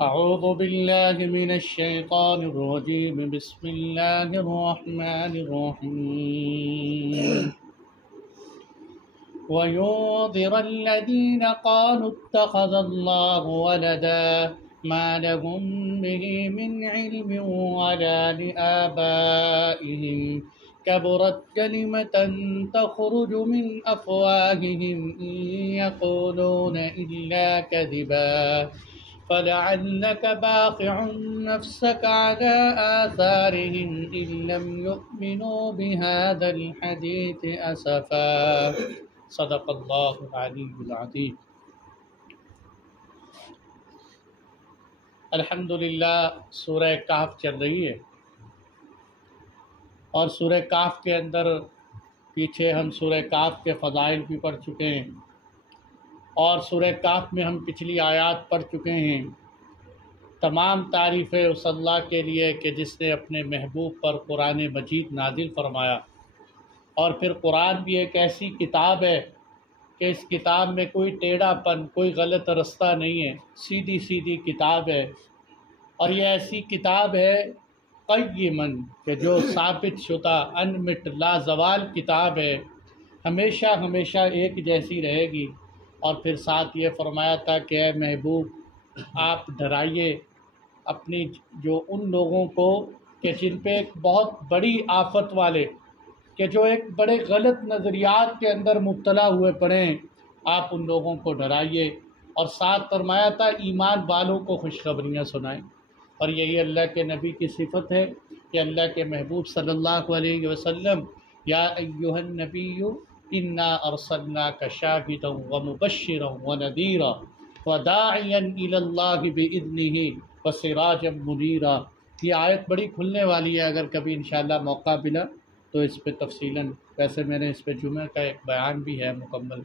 أعوذ بالله من الشيطان الرجيم بسم الله الرحمن الرحيم وينذر الذين قالوا اتخذ الله ولدا ما لهم به من علم ولا لآبائهم كبرت كلمة تخرج من أفواههم إن يقولون إلا كذبا فلعلك باخع نفسك على آثارهم إن لم يؤمنوا بهذا الحديث أسفا صدق اللہ العلی العظیم۔ الحمدللہ سورہ کہف چل رہی ہے، اور سورہ کہف کے اندر پیچھے ہم سورہ کہف کے فضائل بھی پڑھ چکے ہیں، اور سورہ کہف میں ہم پچھلی آیات پڑھ چکے ہیں۔ تمام تعریفیں اس اللہ کے لیے کہ جس نے اپنے محبوب پر قرآن مجید نازل فرمایا، اور پھر قرآن بھی ایک ایسی کتاب ہے کہ اس کتاب میں کوئی ٹیڑھا پن، کوئی غلط رستہ نہیں ہے، سیدھی سیدھی کتاب ہے، اور یہ ایسی کتاب ہے قیمن کہ جو ثابت شدہ انمٹ لازوال کتاب ہے، ہمیشہ ہمیشہ ایک جیسی رہے گی۔ اور پھر ساتھ یہ فرمایا تھا کہ اے محبوب آپ ڈرائیے اپنی جو ان لوگوں کو کہ جن پہ ایک بہت بڑی آفت والے، کہ جو ایک بڑے غلط نظریات کے اندر مبتلا ہوئے پڑے ہیں، آپ ان لوگوں کو ڈرائیے، اور ساتھ فرمایا تھا ایمان والوں کو خوشخبریاں سنائیں۔ اور یہی اللہ کے نبی کی صفت ہے کہ اللہ کے محبوب صلی اللہ علیہ وسلم یا ایھا النبی انا ارسلناک شاہدا ومبشرا ونذیرا وداعیا الی اللہ باذنہ وسراجا منیرا۔ یہ آیت بڑی کھلنے والی ہے، اگر کبھی انشاءاللہ موقع ملا تو اس پہ تفصیلاً، ویسے میں نے اس پہ جمعہ کا ایک بیان بھی ہے مکمل۔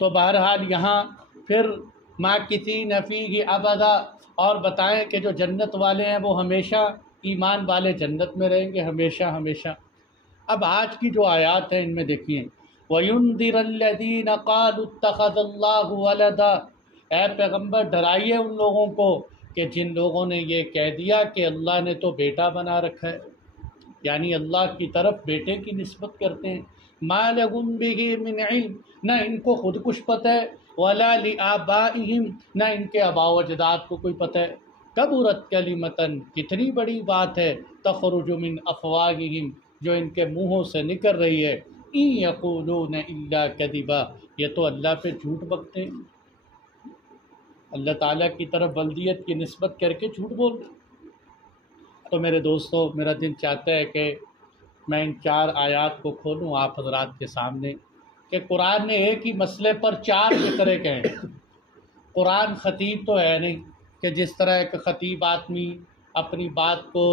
تو بہرحال یہاں پھر ماکثین فیہ ابدا، اور بتائیں کہ جو جنت والے ہیں وہ ہمیشہ، ایمان والے جنت میں رہیں گے ہمیشہ ہمیشہ۔ اب آج کی جو آیات ہیں ان میں دیکھیے، وَيُنذِرَ الَّذِينَ قَالُوا اتَّخَذَ اللَّهُ وَلَدًا، اے پیغمبر ڈرائیے ان لوگوں کو کہ جن لوگوں نے یہ کہہ دیا کہ اللہ نے تو بیٹا بنا رکھا ہے، یعنی اللہ کی طرف بیٹے کی نسبت کرتے ہیں۔ مَا لَهُم بِهِ مِنْ عِلْمٍ، نہ ان کو خود کچھ پتہ ہے، وَلَا لِآبَائِهِمْ، نہ ان کے آباء و اجداد کو کوئی پتہ ہے۔ کبرت کلمۃ، کتنی بڑی بات ہے، تخرج من افواہہم، جو ان کے منہوں سے نکل رہی ہے، ان یقولون الا کذبا، یہ تو اللہ پہ جھوٹ بکتے ہیں، اللہ تعالیٰ کی طرف بلدیت کی نسبت کر کے جھوٹ بول رہے ہیں۔ تو میرے دوستو، میرا دل چاہتا ہے کہ میں ان 4 آیات کو کھولوں آپ حضرات کے سامنے کہ قرآن نے ایک ہی مسئلے پر 4 فقرے کہیں۔ قرآن خطیب تو ہے نہیں کہ جس طرح ایک خطیب آدمی اپنی بات کو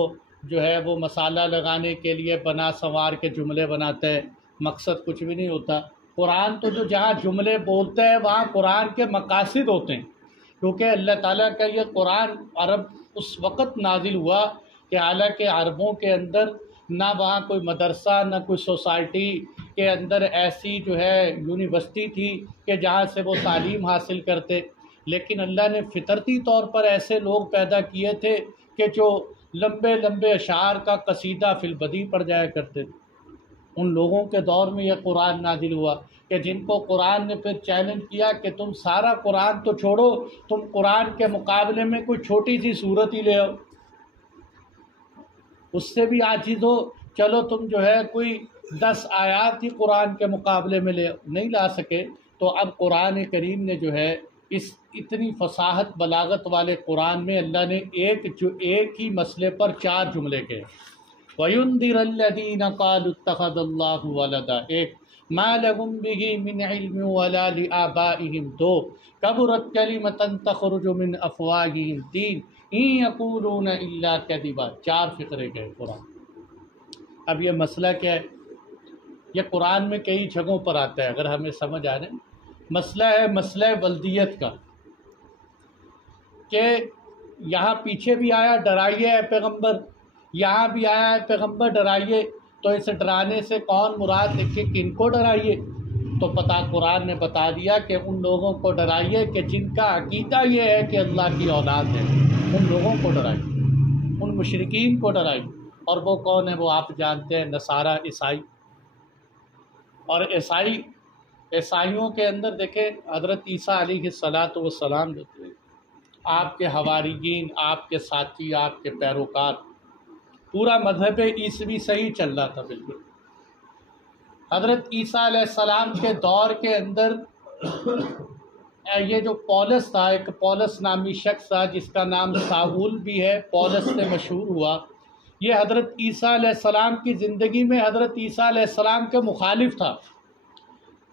جو ہے وہ مسالہ لگانے کے لیے بنا سنوار کے جملے بناتا ہے، مقصد کچھ بھی نہیں ہوتا۔ قرآن تو جو جہاں جملے بولتا ہے وہاں قرآن کے مقاصد ہوتے ہیں، کیونکہ اللہ تعالیٰ کا یہ قرآن عرب اس وقت نازل ہوا کہ حالانکہ عربوں کے اندر نہ وہاں کوئی مدرسہ، نہ کوئی سوسائٹی کے اندر ایسی جو ہے یونیورسٹی تھی کہ جہاں سے وہ تعلیم حاصل کرتے، لیکن اللہ نے فطرتی طور پر ایسے لوگ پیدا کیے تھے کہ جو لمبے لمبے اشعار کا قصیدہ فی البدیہہ پڑھ جایا کرتے تھے۔ ان لوگوں کے دور میں یہ قرآن نازل ہوا کہ جن کو قرآن نے پھر چیلنج کیا کہ تم سارا قرآن تو چھوڑو، تم قرآن کے مقابلے میں کوئی چھوٹی سی صورت ہی لے آؤ، اس سے بھی عاجز ہو، چلو تم جو ہے کوئی 10 آیات ہی قرآن کے مقابلے میں لے نہیں لا سکے۔ تو اب قرآن کریم نے جو ہے اس اتنی فصاحت بلاغت والے قرآن میں اللہ نے ایک ہی مسئلے پر 4 جملے کہے۔ وَيُنذِرَ الَّذِينَ قَالُوا اتَّخَذَ اللَّهُ وَلَدًا، ایک، مَا لَهُم بِهِ مِنْ عِلْمٍ وَلَا لِآبَائِهِمْ، 2، كَبُرَتْ كَلِمَةً تَخْرُجُ مِنْ أَفْوَاهِهِمْ، 3، إِن يَقُولُونَ إِلَّا كَذِبًا۔ 4 فقرے گئے قرآن۔ اب یہ مسئلہ کیا ہے؟ یہ قرآن میں کئی جگہوں پر آتا ہے، اگر ہمیں سمجھ آ رہے ہیں۔ مسئلہ ہے مسئلہ ولدیت کا، کہ یہاں پیچھے بھی آیا ڈرائیے اے پیغمبر، یہاں بھی آیا ہے پیغمبر ڈرائیے، تو اس ڈرانے سے کون مراد ہے کہ کن کو ڈرائیے؟ تو پتہ قرآن نے بتا دیا کہ ان لوگوں کو ڈرائیے کہ جن کا عقیدہ یہ ہے کہ اللہ کی اولاد ہے، ان لوگوں کو ڈرائیے، ان مشرکین کو ڈرائیے۔ اور وہ کون ہے؟ وہ آپ جانتے ہیں، نصارہ، عیسائی۔ اور عیسائیوں کے اندر دیکھیں حضرت عیسیٰ علیہ السلام جو تھے، آپ کے حواریین، آپ کے ساتھی، آپ کے پیروکار، پورا مذہب عیسوی صحیح چل رہا تھا بالکل۔ حضرت عیسیٰ علیہ السلام کے دور کے اندر یہ جو پولس تھا، ایک پولس نامی شخص تھا جس کا نام ساؤل بھی ہے، پولس سے مشہور ہوا، یہ حضرت عیسیٰ علیہ السلام کی زندگی میں حضرت عیسیٰ علیہ السلام کے مخالف تھا۔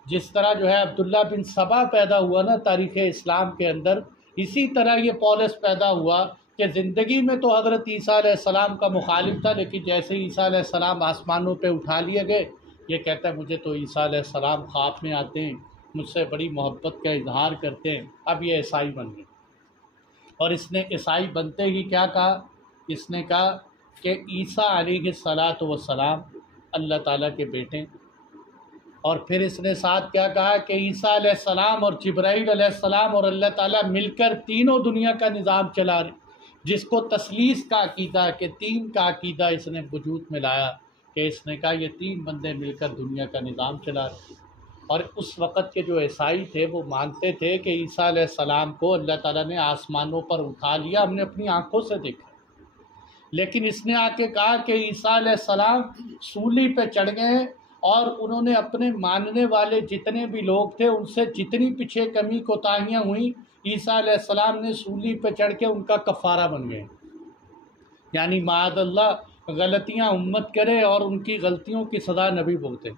جس طرح جو ہے عبداللہ بن سبا پیدا ہوا نا تاریخ اسلام کے اندر، اسی طرح یہ پولس پیدا ہوا کہ زندگی میں تو حضرت عیسیٰ علیہ السلام کا مخالف تھا، لیکن جیسے عیسیٰ علیہ السلام آسمانوں پہ اٹھا لیے گئے، یہ کہتا ہے مجھے تو عیسیٰ علیہ السلام خواب میں آتے ہیں، مجھ سے بڑی محبت کا اظہار کرتے ہیں۔ اب یہ عیسائی بن گئے، اور اس نے عیسائی بنتے ہی کیا کہا؟ اس نے کہا کہ عیسیٰ علیہ السلام اللہ تعالیٰ کے بیٹے، اور پھر اس نے ساتھ کیا کہا کہ عیسیٰ علیہ السلام اور جبرائیل علیہ السلام اور اللہ تعالیٰ مل کر تینوں دنیا کا نظام چلا رہے، جس کو تثلیث کا عقیدہ کہ تین کا عقیدہ اس نے وجود میں لایا، کہ اس نے کہا یہ تین بندے مل کر دنیا کا نظام چلا رہے۔ اور اس وقت کے جو عیسائی تھے وہ مانتے تھے کہ عیسیٰ علیہ السلام کو اللہ تعالیٰ نے آسمانوں پر اٹھا لیا، ہم نے اپنی آنکھوں سے دیکھا، لیکن اس نے آ کے کہا کہ عیسیٰ علیہ السلام سولی پہ چڑھ گئے ہیں، اور انہوں نے اپنے ماننے والے جتنے بھی لوگ تھے ان سے جتنی پیچھے کمی کوتاہیاں ہوئیں، عیسیٰ علیہ السلام نے سولی پہ چڑھ کے ان کا کفارہ بن گئے۔ یعنی معاذ اللہ غلطیاں امت کرے اور ان کی غلطیوں کی سزا نبی بھگتے،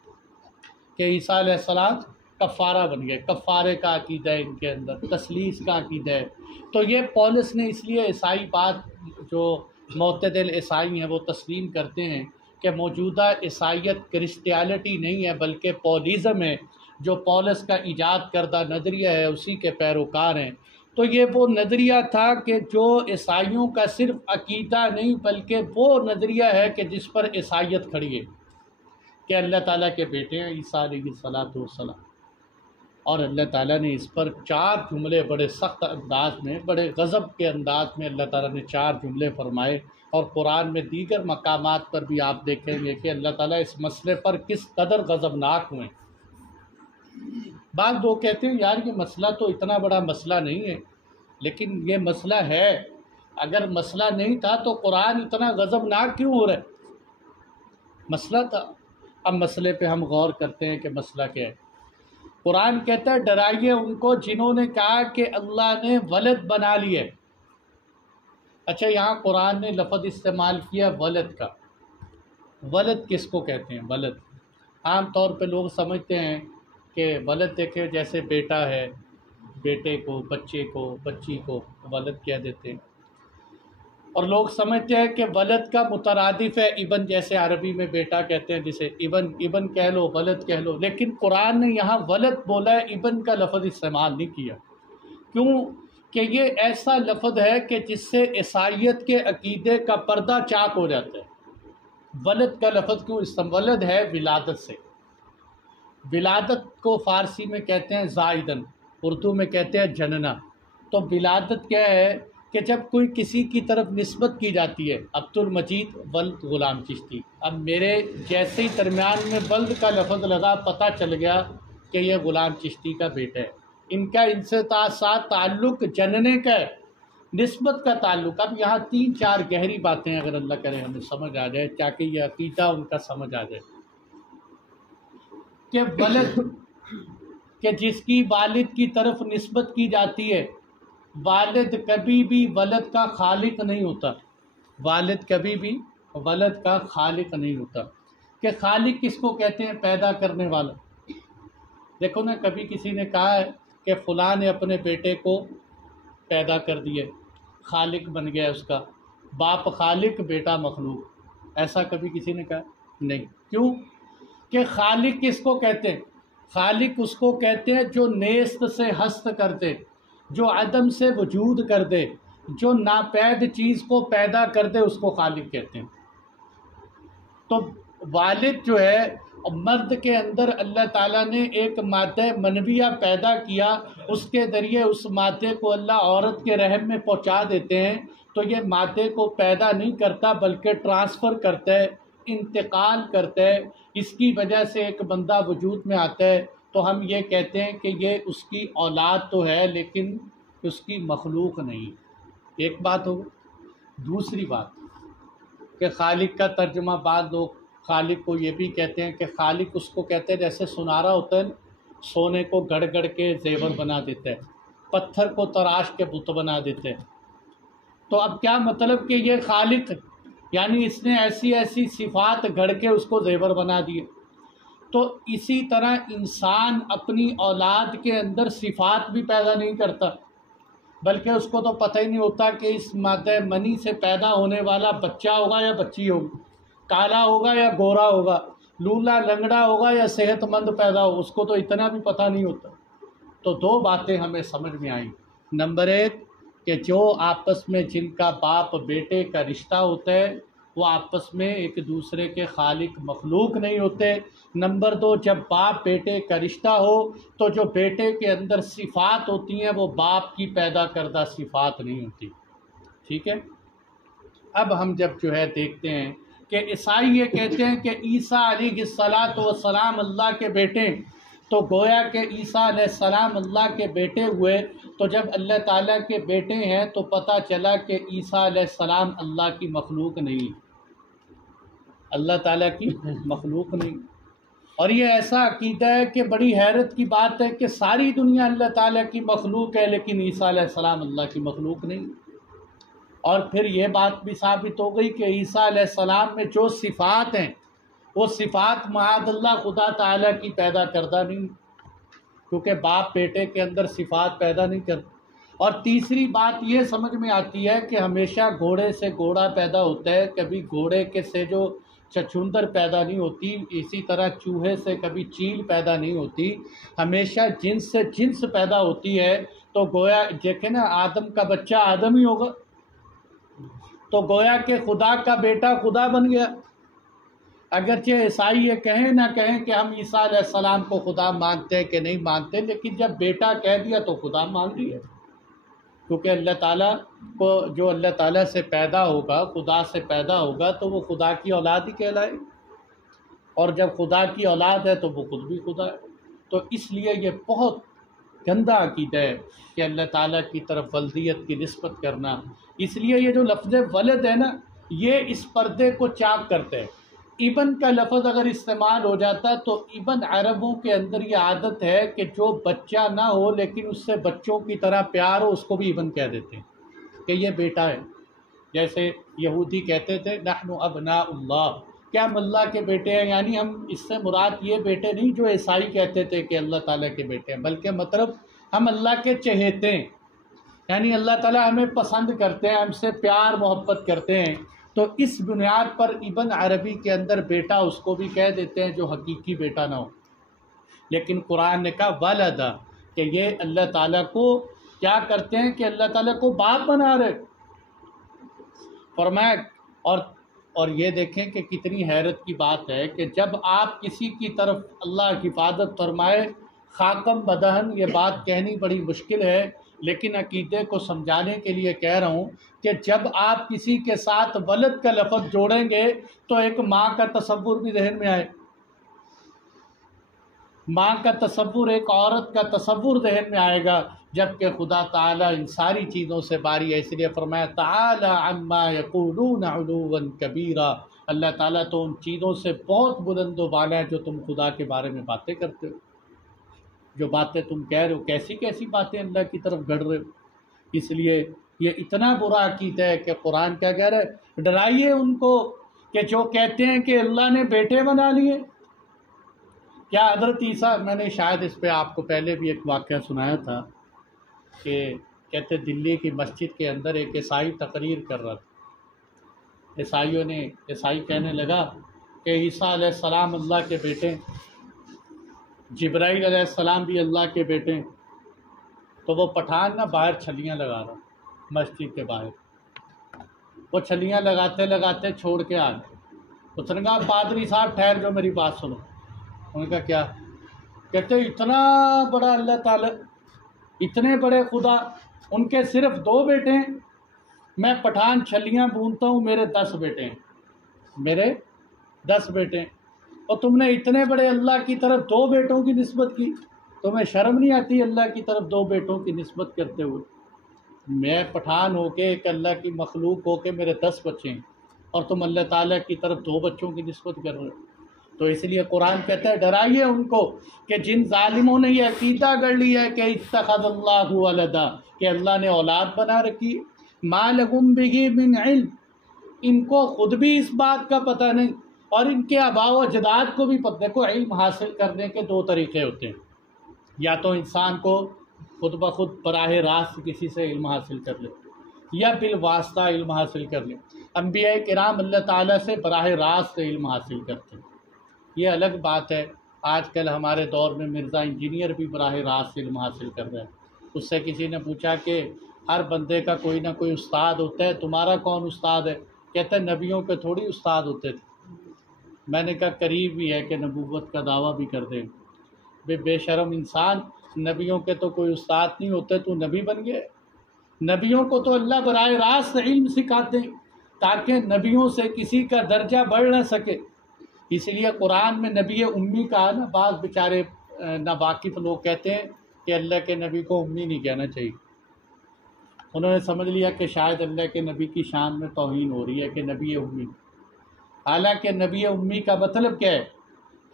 کہ عیسیٰ علیہ السلام کفارہ بن گئے۔ کفارے کا عقیدہ ہے ان کے اندر، تثلیث کا عقیدہ ہے۔ تو یہ پولس نے اس لیے عیسائی بات، جو معتدل عیسائی ہیں وہ تسلیم کرتے ہیں کہ موجودہ عیسائیت کرسٹیالٹی نہیں ہے بلکہ پولیزم ہے، جو پولس کا ایجاد کردہ نظریہ ہے اسی کے پیروکار ہیں۔ تو یہ وہ نظریہ تھا کہ جو عیسائیوں کا صرف عقیدہ نہیں بلکہ وہ نظریہ ہے کہ جس پر عیسائیت کھڑی ہے، کہ اللہ تعالیٰ کے بیٹے ہیں عیسیٰ علیہ السلام، اور اللہ تعالیٰ نے اس پر 4 جملے بڑے سخت انداز میں، بڑے غضب کے انداز میں اللہ تعالیٰ نے 4 جملے فرمائے۔ اور قرآن میں دیگر مقامات پر بھی آپ دیکھیں گے کہ اللہ تعالیٰ اس مسئلے پر کس قدر غضبناک ہوئے۔ بعض لوگ کہتے ہیں یار یہ مسئلہ تو اتنا بڑا مسئلہ نہیں ہے، لیکن یہ مسئلہ ہے۔ اگر مسئلہ نہیں تھا تو قرآن اتنا غضبناک کیوں ہو رہا ہے؟ مسئلہ تھا۔ اب مسئلے پہ ہم غور کرتے ہیں کہ مسئلہ کیا ہے۔ قرآن کہتا ہے ڈرائیے ان کو جنہوں نے کہا کہ اللہ نے ولد بنا لیے۔ اچھا، یہاں قرآن نے لفظ استعمال کیا ولد کا۔ ولد کس کو کہتے ہیں؟ ولد عام طور پہ لوگ سمجھتے ہیں کہ ولد دیکھے جیسے بیٹا ہے، بیٹے کو، بچے کو، بچی کو ولد کہہ دیتے ہیں، اور لوگ سمجھتے ہیں کہ ولد کا مترادف ہے ابن، جیسے عربی میں بیٹا کہتے ہیں جسے ابن کہہ لو، ولد کہہ لو، لیکن قرآن نے یہاں ولد بولا ہے، ابن کا لفظ استعمال نہیں کیا۔ کیوں کہ یہ ایسا لفظ ہے کہ جس سے عیسائیت کے عقیدے کا پردہ چاک ہو جاتا ہے۔ ولد کا لفظ کیوں استعمال؟ ولد ہے ولادت سے، ولادت کو فارسی میں کہتے ہیں زائدن، اردو میں کہتے ہیں جننا۔ تو ولادت کیا ہے کہ جب کوئی کسی کی طرف نسبت کی جاتی ہے، عبد المجید ولد غلام چشتی، اب میرے جیسے ہی درمیان میں ولد کا لفظ لگا، پتہ چل گیا کہ یہ غلام چشتی کا بیٹا ہے۔ ان کا ان سے ساتھ تعلق جننے کا ہے، نسبت کا تعلق۔ اب یہاں 3-4 گہری باتیں اگر اللہ کرے ہمیں سمجھ آ جائے، تاکہ یہ عقیدہ ان کا سمجھ آ جائے کہ ولد کہ جس کی والد کی طرف نسبت کی جاتی ہے، والد کبھی بھی ولد کا خالق نہیں ہوتا، والد کبھی بھی ولد کا خالق نہیں ہوتا۔ کہ خالق کس کو کہتے ہیں؟ پیدا کرنے والا۔ دیکھو نا، کبھی کسی نے کہا ہے کہ فلاں نے اپنے بیٹے کو پیدا کر دیے، خالق بن گیا اس کا، باپ خالق بیٹا مخلوق، ایسا کبھی کسی نے کہا؟ نہیں۔ کیوں کہ خالق کس کو کہتے ہیں؟ خالق اس کو کہتے ہیں جو نیست سے ہست کر دے، جو عدم سے وجود کر دے، جو ناپید چیز کو پیدا کر دے، اس کو خالق کہتے ہیں۔ تو والد جو ہے اور مرد کے اندر اللہ تعالیٰ نے ایک مادہ منویہ پیدا کیا، اس کے ذریعے اس مادے کو اللہ عورت کے رحم میں پہنچا دیتے ہیں، تو یہ مادے کو پیدا نہیں کرتا بلکہ ٹرانسفر کرتا ہے، انتقال کرتا ہے، اس کی وجہ سے ایک بندہ وجود میں آتا ہے، تو ہم یہ کہتے ہیں کہ یہ اس کی اولاد تو ہے لیکن اس کی مخلوق نہیں۔ ایک بات ہو۔ دوسری بات کہ خالق کا ترجمہ بعض لوگ خالق کو یہ بھی کہتے ہیں کہ خالق اس کو کہتے ہیں جیسے سنارا ہوتا ہے، سونے کو گڑ گڑ کے زیور بنا دیتا ہے، پتھر کو تراش کے بت بنا دیتے ہیں۔ تو اب کیا مطلب کہ یہ خالق یعنی اس نے ایسی ایسی صفات گھڑ کے اس کو زیور بنا دیے۔ تو اسی طرح انسان اپنی اولاد کے اندر صفات بھی پیدا نہیں کرتا، بلکہ اس کو تو پتہ ہی نہیں ہوتا کہ اس مادہ منی سے پیدا ہونے والا بچہ ہوگا یا بچی ہوگی، کالا ہوگا یا گورا ہوگا، لولا لنگڑا ہوگا یا صحت مند پیدا ہوگا، اس کو تو اتنا بھی پتہ نہیں ہوتا۔ تو دو باتیں ہمیں سمجھ میں آئیں۔ نمبر ایک کہ جو آپس میں جن کا باپ بیٹے کا رشتہ ہوتا ہے وہ آپس میں ایک دوسرے کے خالق مخلوق نہیں ہوتے۔ نمبر دو، جب باپ بیٹے کا رشتہ ہو تو جو بیٹے کے اندر صفات ہوتی ہیں وہ باپ کی پیدا کردہ صفات نہیں ہوتی۔ ٹھیک ہے؟ اب ہم جب جو ہے دیکھتے ہیں کہ عیسائی یہ کہتے ہیں کہ عیسیٰ علیہ السلام اللہ کے بیٹے، تو گویا کہ عیسیٰ علیہ السلام اللہ کے بیٹے ہوئے، تو جب اللہ تعالیٰ کے بیٹے ہیں تو پتہ چلا کہ عیسیٰ علیہ السلام اللہ کی مخلوق نہیں، اللہ تعالیٰ کی مخلوق نہیں۔ اور یہ ایسا عقیدہ ہے کہ بڑی حیرت کی بات ہے کہ ساری دنیا اللہ تعالیٰ کی مخلوق ہے لیکن عیسیٰ علیہ السلام اللہ کی مخلوق نہیں۔ اور پھر یہ بات بھی ثابت ہو گئی کہ عیسیٰ علیہ السلام میں جو صفات ہیں وہ صفات معاذ اللہ خدا تعالیٰ کی پیدا کردہ نہیں، کیونکہ باپ بیٹے کے اندر صفات پیدا نہیں کرتے۔ اور تیسری بات یہ سمجھ میں آتی ہے کہ ہمیشہ گھوڑے سے گھوڑا پیدا ہوتا ہے، کبھی گھوڑے کے سے جو چچندر پیدا نہیں ہوتی، اسی طرح چوہے سے کبھی چیل پیدا نہیں ہوتی، ہمیشہ جنس سے جنس پیدا ہوتی ہے۔ تو گویا دیکھیں نا، آدم کا بچہ آدم ہی ہوگا، تو گویا کہ خدا کا بیٹا خدا بن گیا۔ اگرچہ عیسائی یہ کہیں نہ کہیں کہ ہم عیسیٰ علیہ السلام کو خدا مانتے ہیں کہ نہیں مانتے، لیکن جب بیٹا کہہ دیا تو خدا مان لیا، کیونکہ اللہ تعالیٰ کو جو اللہ تعالیٰ سے پیدا ہوگا، خدا سے پیدا ہوگا، تو وہ خدا کی اولاد ہی کہلائے، اور جب خدا کی اولاد ہے تو وہ خود بھی خدا ہے۔ تو اس لیے یہ بہت گندا عقیدہ ہے کہ اللہ تعالیٰ کی طرف ولدیت کی نسبت کرنا۔ اس لیے یہ جو لفظ ولد ہے نا، یہ اس پردے کو چاک کرتے ہیں۔ ابن کا لفظ اگر استعمال ہو جاتا تو ابن عربوں کے اندر یہ عادت ہے کہ جو بچہ نہ ہو لیکن اس سے بچوں کی طرح پیار ہو، اس کو بھی ابن کہہ دیتے ہیں کہ یہ بیٹا ہے۔ جیسے یہودی کہتے تھے نحن ابناء اللہ، کہ ہم اللہ کے بیٹے ہیں، یعنی ہم اس سے مراد یہ بیٹے نہیں جو عیسائی کہتے تھے کہ اللہ تعالیٰ کے بیٹے ہیں، بلکہ مطلب ہم اللہ کے چہیتے ہیں، یعنی اللہ تعالیٰ ہمیں پسند کرتے ہیں، ہم سے پیار محبت کرتے ہیں۔ تو اس بنیاد پر ابن عربی کے اندر بیٹا اس کو بھی کہہ دیتے ہیں جو حقیقی بیٹا نہ ہو۔ لیکن قرآن نے کہا ولدا، کہ یہ اللہ تعالیٰ کو کیا کرتے ہیں کہ اللہ تعالیٰ کو باپ بنا رہے، فرمایا۔ اور یہ دیکھیں کہ کتنی حیرت کی بات ہے کہ جب آپ کسی کی طرف اللہ حفاظت فرمائے، خاکم بدہن، یہ بات کہنی بڑی مشکل ہے لیکن عقیدے کو سمجھانے کے لیے کہہ رہا ہوں کہ جب آپ کسی کے ساتھ ولد کا لفظ جوڑیں گے تو ایک ماں کا تصور بھی ذہن میں آئے، ماں کا تصور، ایک عورت کا تصور ذہن میں آئے گا، جبکہ خدا تعالیٰ ان ساری چیزوں سے باری ہے۔ اس لیے فرمایا تعالی عما یقولون علوا کبیرا، اللہ تعالیٰ تو ان چیزوں سے بہت بلند و بالا ہے جو تم خدا کے بارے میں باتیں کرتے ہو، جو باتیں تم کہہ رہے ہو، کیسی کیسی باتیں اللہ کی طرف گڑھ رہے ہو۔ اس لیے یہ اتنا برا عقیدہ ہے کہ قرآن کیا کہہ رہا ہے، ڈرائیے ان کو کہ جو کہتے ہیں کہ اللہ نے بیٹے بنا لیے۔ کیا حضرت عیسیٰ، میں نے شاید اس پہ آپ کو پہلے بھی ایک واقعہ سنایا تھا کہ کہتے دلی کی مسجد کے اندر ایک عیسائی تقریر کر رہا تھا، عیسائی کہنے لگا کہ عیسیٰ علیہ السلام اللہ کے بیٹے، جبرائیل علیہ السلام بھی اللہ کے بیٹے ہیں۔ تو وہ پٹھان نا باہر چھلیاں لگا رہا مسجد کے باہر، وہ چھلیاں لگاتے لگاتے چھوڑ کے آ گئے۔ اس نے کہا پادری صاحب ٹھہر جو، میری بات سنو۔ ان کا کیا؟ کہتے اتنا بڑا اللہ تعالیٰ، اتنے بڑے خدا، ان کے صرف 2 بیٹے ہیں، میں پٹھان چھلیاں بونتا ہوں، میرے 10 بیٹے ہیں، میرے 10 بیٹے ہیں، اور تم نے اتنے بڑے اللہ کی طرف 2 بیٹوں کی نسبت کی؟ تمہیں شرم نہیں آتی اللہ کی طرف 2 بیٹوں کی نسبت کرتے ہوئے؟ میں پٹھان ہو کے، ایک اللہ کی مخلوق ہو کے میرے 10 بچے ہیں، اور تم اللہ تعالیٰ کی طرف 2 بچوں کی نسبت کر رہے ہو؟ تو اس لیے قرآن کہتا ہے ڈرائیے ان کو کہ جن ظالموں نے یہ عقیدہ کر لیا ہے کہ اتخذ اللہ ولدا، کہ اللہ نے اولاد بنا رکھی، ما لہم بہ من علم، ان کو خود بھی اس بات کا پتہ نہیں، اور ان کے آباء و اجداد کو بھی پتہ۔ دیکھو علم حاصل کرنے کے 2 طریقے ہوتے ہیں، یا تو انسان کو خود بخود براہ راست کسی سے علم حاصل کر لے، یا بالواسطہ علم حاصل کر لے۔ انبیاء کرام اللہ تعالیٰ سے براہ راست علم حاصل کرتے ہیں، یہ الگ بات ہے۔ آج کل ہمارے دور میں مرزا انجینئر بھی براہ راست علم حاصل کر رہے ہیں۔ اس سے کسی نے پوچھا کہ ہر بندے کا کوئی نہ کوئی استاد ہوتا ہے، تمہارا کون استاد ہے؟ کہتا ہے نبیوں کے تھوڑی استاد ہوتے تھے۔ میں نے کہا قریب بھی ہے کہ نبوت کا دعویٰ بھی کر دیں۔ بے شرم انسان، نبیوں کے تو کوئی استاد نہیں ہوتے، تو نبی بن گئے؟ نبیوں کو تو اللہ براہ راست علم سکھاتے ہیں تاکہ نبیوں سے کسی کا درجہ بڑھ نہ سکے۔ اس لیے قرآن میں نبی امی کہا نا، بعض بیچارے ناواقف لوگ کہتے ہیں کہ اللہ کے نبی کو امی نہیں کہنا چاہیے۔ انہوں نے سمجھ لیا کہ شاید اللہ کے نبی کی شان میں توہین ہو رہی ہے کہ نبی امی، حالانکہ نبی امی کا مطلب کیا ہے؟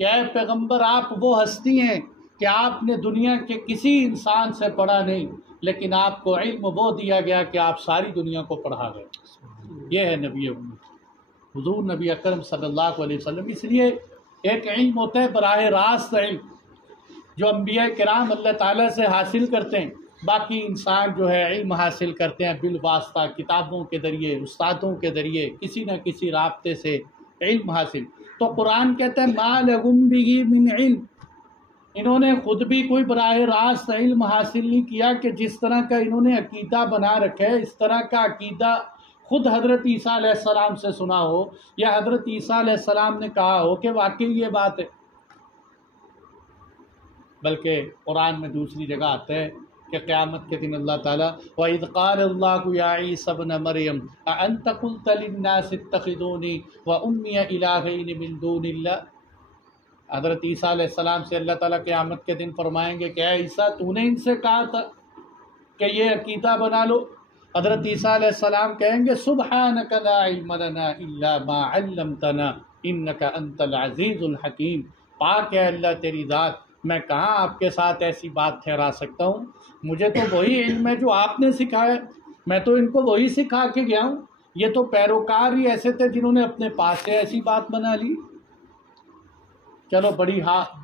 کیا ہے پیغمبر آپ وہ ہستی ہیں کہ آپ نے دنیا کے کسی انسان سے پڑھا نہیں، لیکن آپ کو علم وہ دیا گیا کہ آپ ساری دنیا کو پڑھا گئے۔ یہ ہے نبی امی، حضور نبی اکرم صلی اللہ علیہ وسلم۔ اس لیے ایک علم ہوتا ہے براہ راست علم جو انبیاء کرام اللہ تعالیٰ سے حاصل کرتے ہیں، باقی انسان جو ہے علم حاصل کرتے ہیں بالواسطہ، کتابوں کے ذریعے، استادوں کے ذریعے، کسی نہ کسی رابطے سے علم حاصل۔ تو قرآن کہتا ہے ما لہم بہ من علم، انہوں نے خود بھی کوئی براہ راست علم حاصل نہیں کیا کہ جس طرح کا انہوں نے عقیدہ بنا رکھا ہے، اس طرح کا عقیدہ خود حضرت عیسیٰ علیہ السلام سے سنا ہو، یا حضرت عیسیٰ علیہ السلام نے کہا ہو کہ واقعی یہ بات ہے۔ بلکہ قرآن میں دوسری جگہ آتا ہے کہ قیامت کے دن اللہ تعالیٰ وَإِذْ قَالَ اللَّهُ يَا عِيسَى ابْنَ مَرْيَمَ أَأَنْتَ قُلْتَ لِلنَّاسِ اتَّخِذُونِي وَأُمِّيَ إِلَٰهَيْنِ مِن دُونِ اللَّهِ، حضرت عیسیٰ علیہ السلام سے اللہ تعالیٰ قیامت کے دن فرمائیں گے کہ اے عیسیٰ تو نے ان سے کہا تھا کہ یہ عقیدہ بنا لو۔ حضرت عیسیٰ علیہ السلام کہیں گے سبحانک لا علم لنا الا ما علمتنا انک انت العزیز الحکیم، پاک ہے اللہ تیری ذات، میں کہاں آپ کے ساتھ ایسی بات ٹھہرا سکتا ہوں، مجھے تو وہی علم ہے جو آپ نے سکھایا، میں تو ان کو وہی سکھا کے گیا ہوں، یہ تو پیروکار ہی ایسے تھے جنہوں نے اپنے پاس سے ایسی بات بنا لی۔ چلو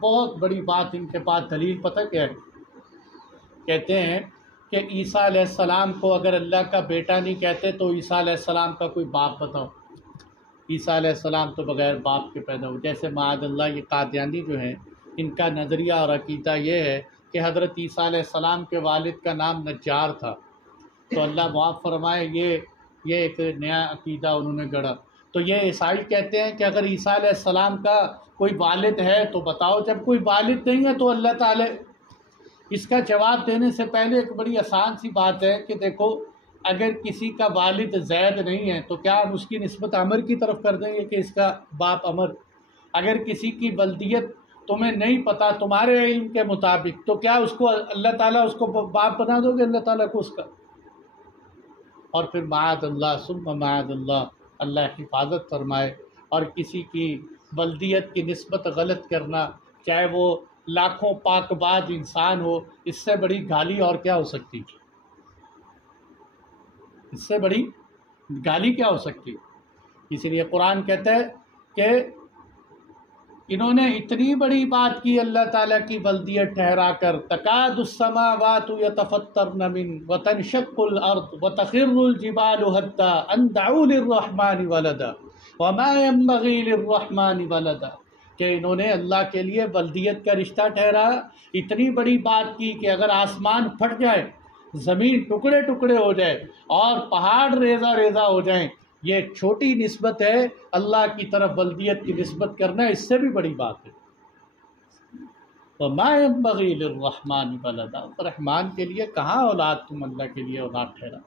بہت بڑی بات ان کے پاس دلیل پتہ کیا ہے؟ کہتے ہیں کہ عیسیٰ علیہ السلام کو اگر اللہ کا بیٹا نہیں کہتے تو عیسیٰ علیہ السلام کا کوئی باپ بتاؤ۔ عیسیٰ علیہ السلام تو بغیر باپ کے پیدا ہوئے، جیسے معاذ اللہ یہ قادیانی جو ہیں، ان کا نظریہ اور عقیدہ یہ ہے کہ حضرت عیسیٰ علیہ السلام کے والد کا نام نجار تھا، تو اللہ معاف فرمائے یہ ایک نیا عقیدہ انہوں نے گڑھا۔ تو یہ عیسائی کہتے ہیں کہ اگر عیسیٰ علیہ السلام کا کوئی والد ہے تو بتاؤ، جب کوئی والد نہیں ہے تو اللہ تعالی۔ اس کا جواب دینے سے پہلے ایک بڑی آسان سی بات ہے کہ دیکھو اگر کسی کا والد زید نہیں ہے تو کیا ہم اس کی نسبت عمر کی طرف کر دیں گے کہ اس کا باپ عمر؟ اگر کسی کی ولدیت تمہیں نہیں پتہ تمہارے علم کے مطابق تو کیا اس کو اللہ تعالیٰ اس کو باپ بنا دو گے اللہ تعالیٰ کو اس کا؟ اور پھر معاذ اللہ ثم معاذ اللہ، اللہ حفاظت فرمائے، اور کسی کی ولدیت کی نسبت غلط کرنا، چاہے وہ لاکھوں پاک باز انسان ہو، اس سے بڑی گالی اور کیا ہو سکتی؟ اس سے بڑی گالی کیا ہو سکتی؟ اس لیے قرآن کہتا ہے کہ انہوں نے اتنی بڑی بات کی اللہ تعالیٰ کی ولدیت ٹھہرا کر، تکاد السماوات یتفطرن من وتنشق الارض وتخر الجبال حتی ان دعوا للرحمن ولدا وما ينبغي للرحمن ولدا، کہ انہوں نے اللہ کے لیے ولدیت کا رشتہ ٹھہرا، اتنی بڑی بات کی کہ اگر آسمان پھٹ جائے، زمین ٹکڑے ٹکڑے ہو جائے اور پہاڑ ریزہ ریزہ ہو جائیں، یہ چھوٹی نسبت ہے، اللہ کی طرف ولدیت کی نسبت کرنا اس سے بھی بڑی بات ہے۔ وَمَا يَنبَغِي لِلرَّحْمَنِ وَلَدًا، رحمان کے لیے کہاں اولاد تم اللہ کے لیے اولاد ٹھہرا۔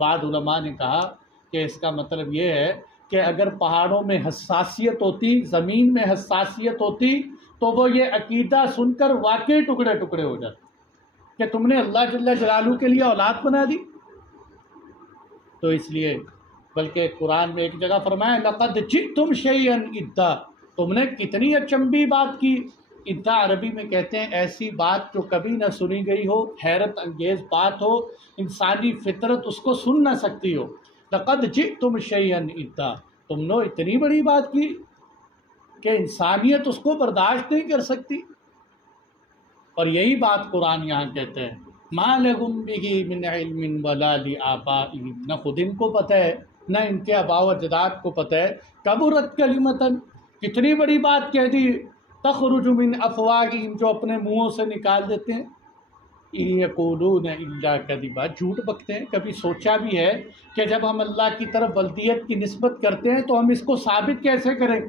بعض علماء نے کہا کہ اس کا مطلب یہ ہے کہ اگر پہاڑوں میں حساسیت ہوتی، زمین میں حساسیت ہوتی، تو وہ یہ عقیدہ سن کر واقعی ٹکڑے ٹکڑے ہو جاتے کہ تم نے اللہ جل جلالہ کے لیے اولاد بنا دی۔ تو اس لیے بلکہ قرآن میں ایک جگہ فرمایا لَقَدْ جِئْتُمْ شَيْئًا اِدًّا، تم نے کتنی اچنبی بات کی۔ اِدّا عربی میں کہتے ہیں ایسی بات جو کبھی نہ سنی گئی ہو، حیرت انگیز بات ہو، انسانی فطرت اس کو سن نہ سکتی ہو۔ لَقَدْ جِئْتُمْ شَيْئًا اِدًّا، تم نے اتنی بڑی بات کی کہ انسانیت اس کو برداشت نہیں کر سکتی۔ اور یہی بات قرآن یہاں کہتے ہیں مَا لَهُم بِهِ مِنْ عِلْمٍ وَلَا لِآبَائِهِمْ، نہ خود ان کو پتہ ہے نہ ان کے آباء و اجداد کو پتہ ہے۔ کبرت کلمۃ، کتنی بڑی بات کہہ دی، تخرج من افواہہم، جو اپنے منہوں سے نکال دیتے ہیں، ان یقولون الا کذبا، جھوٹ بکتے ہیں۔ کبھی سوچا بھی ہے کہ جب ہم اللہ کی طرف ولدیت کی نسبت کرتے ہیں تو ہم اس کو ثابت کیسے کریں؟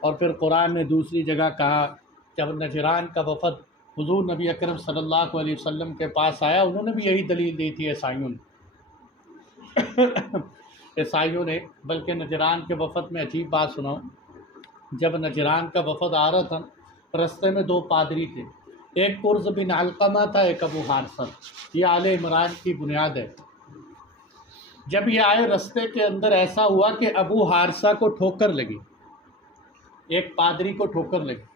اور پھر قرآن نے دوسری جگہ کہا جب نجران کا وفد حضور نبی اکرم صلی اللہ علیہ وسلم کے پاس آیا، انہوں نے بھی یہی دلیل دی تھی عیسائیوں نے عیسائیوں نے بلکہ نجران کے وفد میں عجیب بات سناؤں، جب نجران کا وفد آ رہا تھا رستے میں دو پادری تھے، ایک قرظ بن علقمہ تھا، ایک ابو حارثہ، یہ آل عمران کی بنیاد ہے۔ جب یہ آئے رستے کے اندر ایسا ہوا کہ ابو حارثہ کو ٹھوکر لگی، ایک پادری کو ٹھوکر لگی۔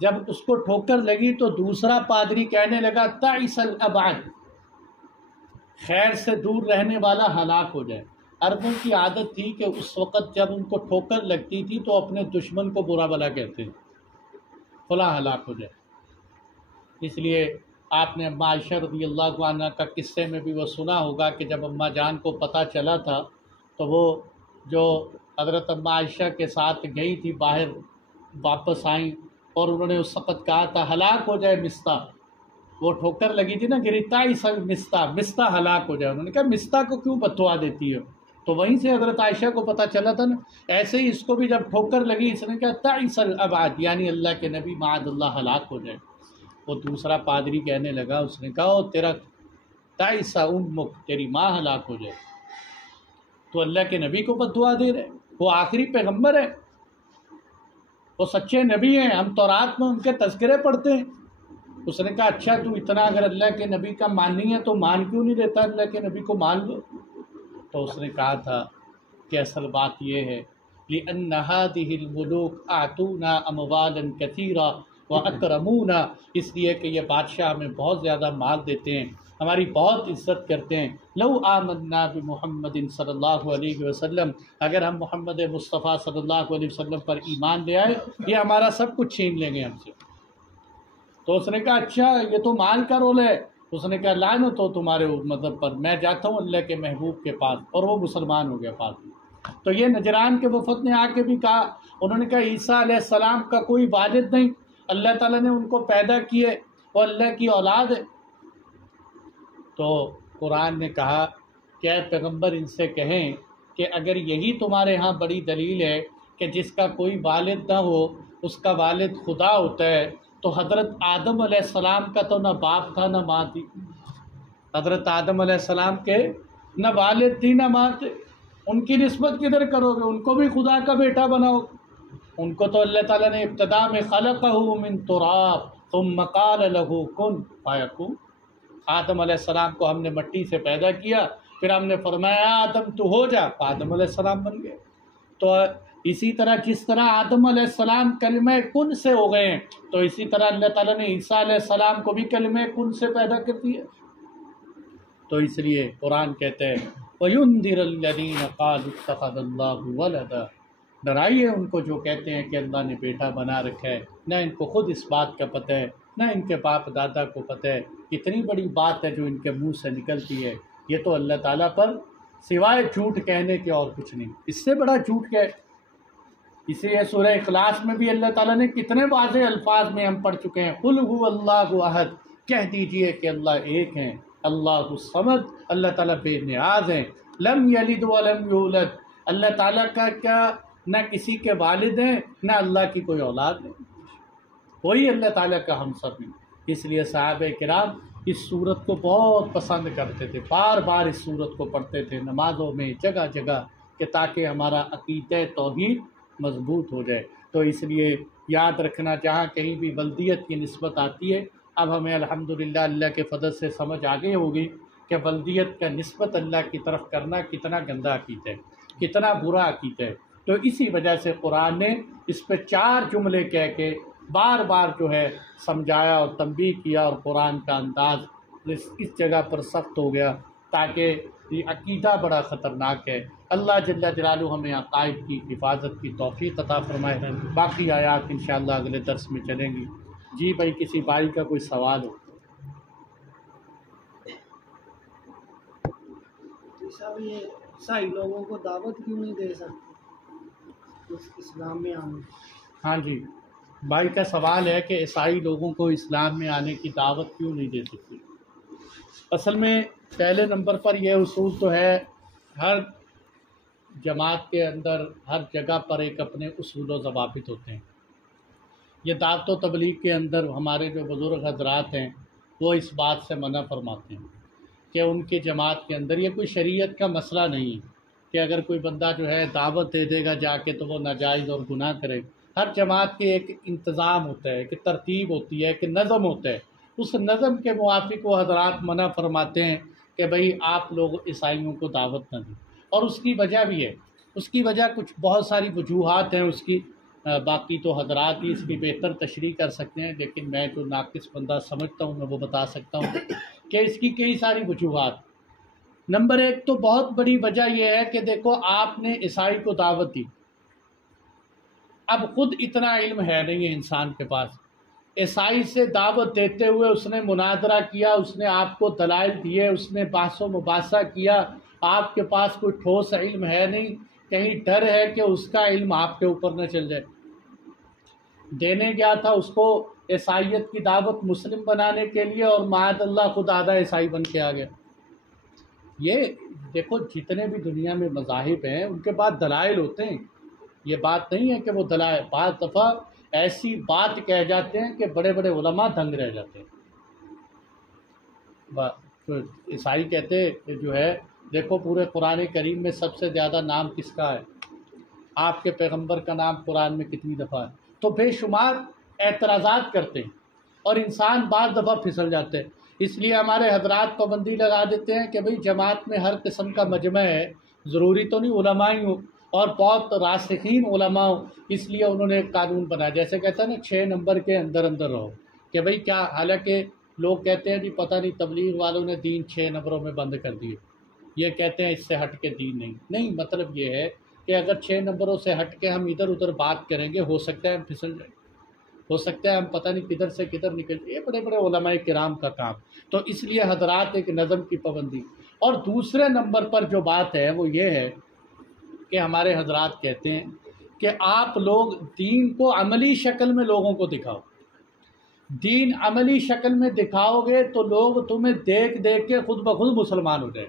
جب اس کو ٹھوکر لگی تو دوسرا پادری کہنے لگا تعس الابعد، خیر سے دور رہنے والا ہلاک ہو جائے۔ عربوں کی عادت تھی کہ اس وقت جب ان کو ٹھوکر لگتی تھی تو اپنے دشمن کو برا بھلا کہتے ہیں، فلاں ہلاک ہو جائے۔ اس لیے آپ نے اماں عائشہ رضی اللہ عنہ کا قصے میں بھی وہ سنا ہوگا کہ جب اماں جان کو پتہ چلا تھا تو وہ جو حضرت اماں عائشہ کے ساتھ گئی تھی باہر واپس آئیں اور انہوں نے اس وقت کہا تھا ہلاک ہو جائے مستہ، وہ ٹھوکر لگی تھی نا گرتا ہی سب مستہ ہلاک ہو جائے۔ انہوں نے کہا مستہ کو کیوں بد دعا دیتی ہے؟ تو وہیں سے حضرت عائشہ کو پتہ چلا تھا نا۔ ایسے ہی اس کو بھی جب ٹھوکر لگی اس نے کہا تعس الابعد، یعنی اللہ کے نبی معاذ اللہ ہلاک ہو جائے۔ وہ دوسرا پادری کہنے لگا، اس نے کہا تیرا تعس امک، تیری ماں ہلاک ہو جائے، تو اللہ کے نبی کو بد دعا دے رہے؟ وہ آخری پیغمبر ہے، وہ سچے نبی ہیں، ہم تورات میں ان کے تذکرے پڑھتے ہیں۔ اس نے کہا اچھا تو اتنا اگر اللہ کے نبی کا ماننی ہے تو مان کیوں نہیں لیتا اللہ کے نبی کو مان لو؟ تو اس نے کہا تھا کہ اصل بات یہ ہے لِأَنَّ هَذِهِ الْمُلُوكَ أَعْطُونَا أَمْوَالًا كَثِيرًا وَأَكْرَمُونَا، اس لیے کہ یہ بادشاہ ہمیں بہت زیادہ مال دیتے ہیں، ہماری بہت عزت کرتے ہیں۔ لو آمنا بمحمد صلی اللہ علیہ وسلم، اگر ہم محمد مصطفیٰ صلی اللہ علیہ وسلم پر ایمان لے آئے یہ ہمارا سب کچھ چھین لیں گے ہم سے۔ تو اس نے کہا اچھا یہ تو مال کا رول ہے۔ اس نے کہا لعنت ہو تمہارے مذہب پر، میں جاتا ہوں اللہ کے محبوب کے پاس، اور وہ مسلمان ہو گیا پاس۔ تو یہ نجران کے وفد نے آ کے بھی کہا، انہوں نے کہا عیسیٰ علیہ السلام کا کوئی والد نہیں، اللہ تعالیٰ نے ان کو پیدا کیے، وہ اللہ کی اولاد ہے۔ تو قرآن نے کہا کہ اے پیغمبر ان سے کہیں کہ اگر یہی تمہارے ہاں بڑی دلیل ہے کہ جس کا کوئی والد نہ ہو اس کا والد خدا ہوتا ہے، تو حضرت آدم علیہ السلام کا تو نہ باپ تھا نہ ماں تھی، حضرت آدم علیہ السلام کے نہ والد تھی نہ ماں تھے، ان کی نسبت کدھر کرو گے؟ ان کو بھی خدا کا بیٹا بناؤ۔ ان کو تو اللہ تعالیٰ نے ابتدا میں خلقہ من تراب ثم قال له کن فیکون، آدم علیہ السلام کو ہم نے مٹی سے پیدا کیا، پھر ہم نے فرمایا آدم تو ہو جا، آدم علیہ السلام بن گئے۔ تو اسی طرح جس طرح آدم علیہ السلام کلمہ کن سے ہو گئے ہیں، تو اسی طرح اللہ تعالیٰ نے عیسیٰ علیہ السلام کو بھی کلمہ کن سے پیدا کر دیا۔ تو اس لیے قرآن کہتے ہیں وَيُنذِرَ الَّذِينَ قَالُوا اتَّخَذَ اللَّهُ وَلَدًا، ڈرائیے ان کو جو کہتے ہیں کہ اللہ نے بیٹا بنا رکھا ہے، نہ ان کو خود اس بات کا پتہ ہے نہ ان کے باپ دادا کو پتہ ہے۔ اتنی بڑی بات ہے جو ان کے منہ سے نکلتی ہے، یہ تو اللہ تعالیٰ پر سوائے جھوٹ کہنے کے اور کچھ نہیں، اس سے بڑا جھوٹ کیا ہے۔ اسی لیے سورہ اخلاص میں بھی اللہ تعالیٰ نے کتنے واضح الفاظ میں ہم پڑھ چکے ہیں، قُلْ هُوَ اللَّهُ أَحَدٌ، کہہ دیجئے کہ اللہ ایک ہیں، اللہ الصمد، اللہ تعالیٰ بے نیاز ہیں، لم یلد ولم یولد، اللہ تعالیٰ کا کیا نہ کسی کے والد ہیں نہ اللہ کی کوئی اولاد ہے۔ وہی اللہ تعالیٰ کا ہم سب ہیں۔ اس لیے صحابہ کرام اس صورت کو بہت پسند کرتے تھے، بار بار اس صورت کو پڑھتے تھے نمازوں میں جگہ جگہ، کہ تاکہ ہمارا عقیدہ توحید مضبوط ہو جائے۔ تو اس لیے یاد رکھنا، جہاں کہیں بھی بلدیت کی نسبت آتی ہے، اب ہمیں الحمدللہ اللہ کے فضل سے سمجھ آگے ہوگی کہ بلدیت کا نسبت اللہ کی طرف کرنا کتنا گندا عقیدہ ہے، کتنا برا عقیدہ ہے۔ تو اسی وجہ سے قرآن نے اس پہ 4 جملے کہہ کے بار بار جو ہے سمجھایا اور تنبیہ کیا، اور قرآن کا انداز اس جگہ پر سخت ہو گیا، تاکہ یہ عقیدہ بڑا خطرناک ہے۔ اللہ جل جلالہ ہمیں عقائد کی حفاظت کی توفیق عطا فرمائے۔ باقی آیات انشاءاللہ اگلے درس میں چلیں گی۔ جی بھائی، کسی بھائی کا کوئی سوال ہو؟ صاحب یہ عیسائی لوگوں کو دعوت کیوں نہیں دے سکتے اسلام میں آنے؟ ہاں جی، بھائی کا سوال ہے کہ عیسائی لوگوں کو اسلام میں آنے کی دعوت کیوں نہیں دے سکتی۔ اصل میں پہلے نمبر پر یہ اصول تو ہے، ہر جماعت کے اندر ہر جگہ پر ایک اپنے اصول و ضوابط ہوتے ہیں۔ یہ دعوت و تبلیغ کے اندر ہمارے جو بزرگ حضرات ہیں وہ اس بات سے منع فرماتے ہیں کہ ان کی جماعت کے اندر یہ کوئی شریعت کا مسئلہ نہیں ہے کہ اگر کوئی بندہ جو ہے دعوت دے دے گا جا کے تو وہ ناجائز اور گناہ کرے۔ ہر جماعت کے ایک انتظام ہوتا ہے، کہ ترتیب ہوتی ہے، کہ نظم ہوتا ہے، اس نظم کے موافق وہ حضرات منع فرماتے ہیں کہ بھئی آپ لوگ عیسائیوں کو دعوت نہ دیں۔ اور اس کی وجہ بھی ہے، اس کی وجہ کچھ بہت ساری وجوہات ہیں اس کی، باقی تو حضرات ہی اس کی بہتر تشریح کر سکتے ہیں، لیکن میں جو ناقص بندہ سمجھتا ہوں میں وہ بتا سکتا ہوں کہ اس کی کئی ساری وجوہات۔ نمبر 1 تو بہت بڑی وجہ یہ ہے کہ دیکھو، آپ نے عیسائی کو دعوت دی، اب خود اتنا علم ہے نہیں ہے انسان کے پاس، عیسائی سے دعوت دیتے ہوئے اس نے مناظرہ کیا، اس نے آپ کو دلائل دیے، اس نے بحث و مباحثہ کیا، آپ کے پاس کوئی ٹھوس علم ہے نہیں، کہیں ڈر ہے کہ اس کا علم آپ کے اوپر نہ چل جائے۔ دینے گیا تھا اس کو عیسائیت کی دعوت مسلم بنانے کے لیے، اور معاذ اللہ خود آدھا عیسائی بن کے آ گیا۔ یہ دیکھو، جتنے بھی دنیا میں مذاہب ہیں ان کے بعد دلائل ہوتے ہیں، یہ بات نہیں ہے کہ وہ دلائل، بعض دفعہ ایسی بات کہہ جاتے ہیں کہ بڑے بڑے علماء دنگ رہ جاتے ہیں۔ تو عیسائی کہتے کہ جو ہے دیکھو، پورے قرآن کریم میں سب سے زیادہ نام کس کا ہے؟ آپ کے پیغمبر کا نام قرآن میں کتنی دفعہ ہے؟ تو بے شمار اعتراضات کرتے ہیں، اور انسان بعض دفعہ پھسل جاتے ہیں۔ اس لیے ہمارے حضرات پابندی لگا دیتے ہیں کہ بھئی جماعت میں ہر قسم کا مجمع ہے، ضروری تو نہیں علماء ہی ہوں، اور بہت راسخین علماء ہوں۔ اس لیے انہوں نے ایک قانون بنایا، جیسے کہتے ہیں نا 6 نمبر کے اندر اندر رہو، کہ بھئی کیا، حالانکہ لوگ کہتے ہیں جی پتہ نہیں تبلیغ والوں نے دین 6 نمبروں میں بند کر دیے، یہ کہتے ہیں اس سے ہٹ کے دین نہیں، مطلب یہ ہے کہ اگر 6 نمبروں سے ہٹ کے ہم ادھر ادھر بات کریں گے، ہو سکتا ہے ہم پھسل جائیں، ہو سکتا ہے ہم پتہ نہیں کدھر سے کدھر نکل جائیں۔ یہ بڑے بڑے علماء کرام کا کام۔ تو اس لیے حضرات ایک نظم کی پابندی۔ اور دوسرے نمبر پر جو بات ہے وہ یہ ہے کہ ہمارے حضرات کہتے ہیں کہ آپ لوگ دین کو عملی شکل میں لوگوں کو دکھاؤ، دین عملی شکل میں دکھاؤ گے تو لوگ تمہیں دیکھ دیکھ کے خود بخود مسلمان ہو جائیں۔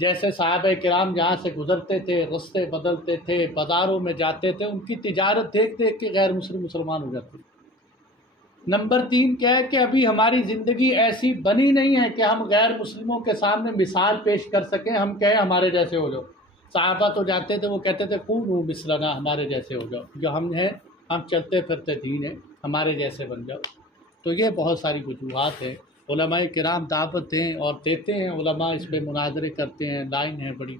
جیسے صحابہ کرام جہاں سے گزرتے تھے، رستے بدلتے تھے، بازاروں میں جاتے تھے، ان کی تجارت دیکھ دیکھ کے غیر مسلم مسلمان ہو جاتے۔ نمبر 3 کیا ہے کہ ابھی ہماری زندگی ایسی بنی نہیں ہے کہ ہم غیر مسلموں کے سامنے مثال پیش کر سکیں، ہم کہیں ہمارے جیسے ہو جاؤ۔ صحابہ تو جاتے تھے، وہ کہتے تھے کونوا مثلنا، ہمارے جیسے ہو جاؤ، جو ہم ہیں، ہم چلتے پھرتے دین ہیں، ہمارے جیسے بن جاؤ۔ تو یہ بہت ساری وجوہات ہیں۔ علماء کرام دعوت دیں اور دیتے ہیں، علماء اس پہ مناظرے کرتے ہیں، لائن ہے بڑی۔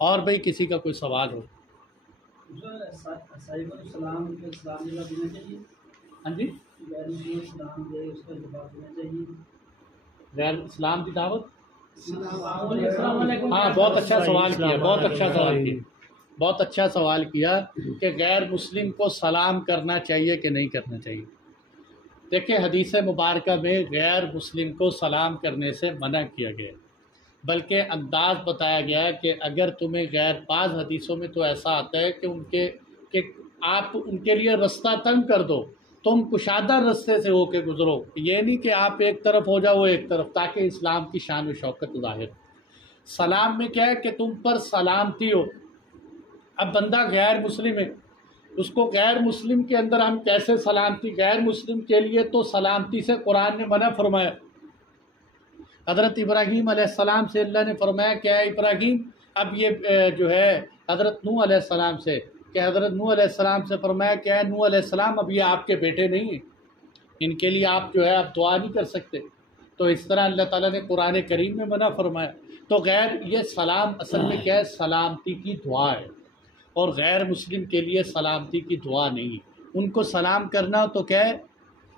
اور بھئی کسی کا کوئی سوال ہو؟ ہاں جی، غیر اسلام کی دعوت، ہاں بہت اچھا سوال کیا، بہت اچھا سوال کیا، بہت اچھا سوال کیا کہ غیر مسلم کو سلام کرنا چاہیے کہ نہیں کرنا چاہیے۔ دیکھیں، حدیث مبارکہ میں غیر مسلم کو سلام کرنے سے منع کیا گیا، بلکہ انداز بتایا گیا ہے کہ اگر تمہیں غیر، بعض حدیثوں میں تو ایسا آتا ہے کہ آپ ان کے لیے رستہ تنگ کر دو، تم کشادہ رستے سے ہو کے گزرو، یہ نہیں کہ آپ ایک طرف ہو جاؤ ایک طرف، تاکہ اسلام کی شان و شوکت ظاہر۔ سلام میں کیا ہے کہ تم پر سلامتی ہو۔ اب بندہ غیر مسلم ہے، اس کو غیر مسلم کے اندر ہم کیسے سلامتی، غیر مسلم کے لیے تو سلامتی سے قرآن نے منع فرمایا۔ حضرت ابراہیم علیہ السلام سے اللہ نے فرمایا کہ اے ابراہیم، اب یہ جو ہے حضرت نوح علیہ السلام سے، کہ حضرت نوح علیہ السلام سے فرمایا کہ اے نوح علیہ السلام، اب یہ آپ کے بیٹے نہیں ہیں، ان کے لیے آپ جو ہے اب دعا نہیں کر سکتے۔ تو اس طرح اللہ تعالیٰ نے قرآن کریم میں منع فرمایا۔ تو غیر، یہ سلام اصل میں کیا ہے؟ سلامتی کی دعا ہے، اور غیر مسلم کے لیے سلامتی کی دعا نہیں ہے۔ ان کو سلام کرنا تو کیا ہے؟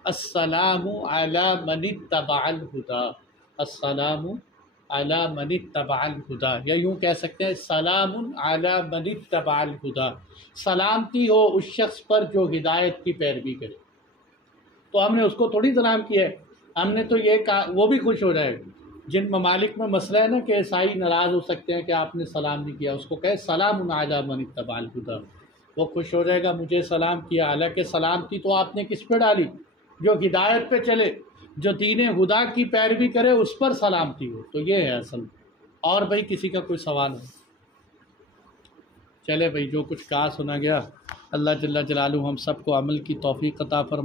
السلام علی من اتبع الہدی، السلام علی من اتبع الہدی، یا یوں کہہ سکتے ہیں سلام علی من اتبع الہدی، سلامتی ہو اس شخص پر جو ہدایت کی پیروی کرے۔ تو ہم نے اس کو تھوڑی سلام کیا ہے، ہم نے تو یہ کہا وہ بھی خوش ہو جائے گا۔ جن ممالک میں مسئلہ ہے نا کہ عیسائی ناراض ہو سکتے ہیں کہ آپ نے سلام نہیں کیا، اس کو کہے سلام علی من اتبع الہدی، وہ خوش ہو جائے گا مجھے سلام کیا۔ حالانکہ سلامتی تو آپ نے کس پہ ڈالی؟ جو ہدایت پہ چلے، جو دین خدا کی پیروی کرے، اس پر سلامتی ہو۔ تو یہ ہے اصل۔ اور بھائی کسی کا کوئی سوال ہو؟ چلے بھائی، جو کچھ کہا سنا گیا، اللہ جل جلالہ ہم سب کو عمل کی توفیق عطا فرمائے۔